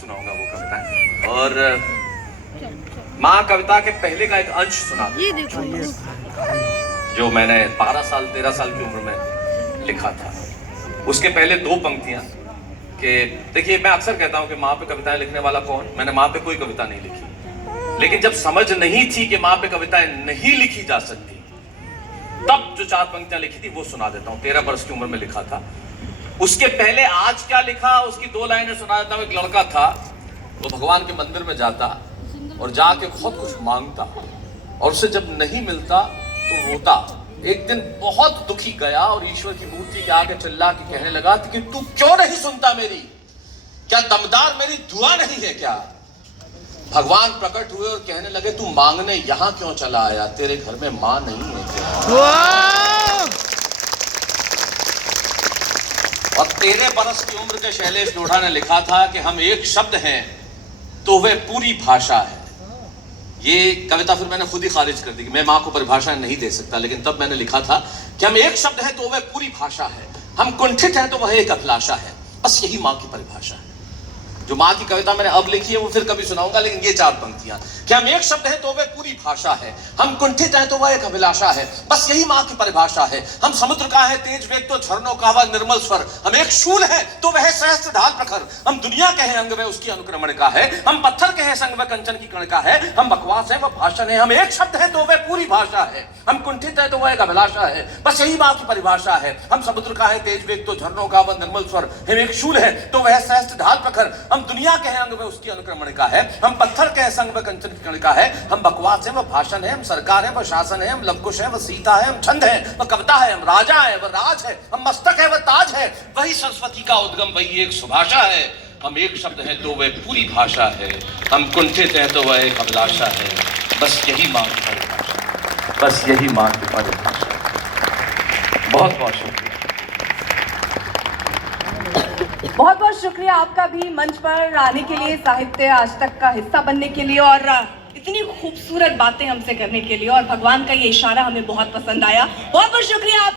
सुनाऊंगा वो कविता। और माँ कविता के पहले का एक अंश सुना जो मैंने 12 साल 13 साल की उम्र में लिखा था। उसके पहले 2 पंक्तियां कि देखिए, मैं अक्सर कहता हूं कि माँ पे कविताएं लिखने वाला कौन। मैंने माँ पे कोई कविता नहीं लिखी, लेकिन जब समझ नहीं थी कि माँ पे कविताएं नहीं लिखी जा सकती, तब जो 4 पंक्तियां लिखी थी वो सुना देता हूं। 13 वर्ष की उम्र में लिखा था। उसके पहले आज क्या लिखा उसकी 2 लाइनें सुना देता हूं। एक लड़का था, वो भगवान के मंदिर में जाता और जाके बहुत कुछ मांगता, और उसे जब नहीं मिलता तो रोता। एक दिन बहुत दुखी गया और ईश्वर की मूर्ति के आगे चिल्ला के कहने लगा कि तू क्यों नहीं सुनता मेरी? क्या दमदार मेरी दुआ नहीं है क्या? भगवान प्रकट हुए और कहने लगे तू मांगने यहां क्यों चला आया? तेरे घर में मां नहीं है क्या? और 13 बरस की उम्र के शैलेश लोढ़ा ने लिखा था कि हम एक शब्द हैं तो वह पूरी भाषा है। ये कविता फिर मैंने खुद ही खारिज कर दी कि मैं मां को परिभाषा नहीं दे सकता, लेकिन तब मैंने लिखा था कि हम एक शब्द हैं तो वह पूरी भाषा है, हम कुंठित हैं तो वह एक अभिलाषा है। बस यही मां की परिभाषा है। जो मां की कविता मैंने अब लिखी है वो फिर कभी सुनाऊंगा, लेकिन ये 4 पंक्तियां कि हम एक शब्द हैं तो वह पूरी भाषा है, हम कुंठित हैं तो वह एक अभिलाषा है। बस यही मां की परिभाषा है। हम समुद्र का है तेज वेग तो झरनों का वह निर्मल स्वर, हम एक शूल है तो वह सहस्त्र ढाल प्रखर, हम दुनिया के हैं अंग वह उसकी अनुक्रमण का है, हम पत्थर के हैं संग वह कंचन की कण का है, हम बकवास है वह भाषण है, हम एक शब्द है तो वह पूरी भाषा है, हम कुंठित है तो वह एक अभिलाषा है। बस यही मां की परिभाषा है। हम समुद्र का है तेज वेग तो झरनों का वह निर्मल स्वर, हम एक शूल है तो वह सहस्त्र ढाल प्रखर, हम दुनिया के हैं अंग वह उसकी अनुक्रमण का है, हम पत्थर के हैं संग वह कंचन की कण का है, हम बकवास है वह भाषण है, हम सरकार है वह शासन है, हम लवकुश है वह सीता है, हम छंद है वह कविता है, हम राजा है वह राज है, हम मस्तक है वह ताज है, वही सरस्वती का उद्गम वही एक सुभाषा है। हम एक शब्द है तो वह पूरी भाषा है, हम कुंठित हैं तो वह एक अभिलाषा है। बस यही मां की परिभाषा, बस यही मां की परिभाषा। बहुत बहुत शुक्रिया। बहुत बहुत शुक्रिया आपका भी मंच पर आने के लिए, साहित्य आज तक का हिस्सा बनने के लिए और इतनी खूबसूरत बातें हमसे करने के लिए। और भगवान का ये इशारा हमें बहुत पसंद आया। बहुत बहुत शुक्रिया आप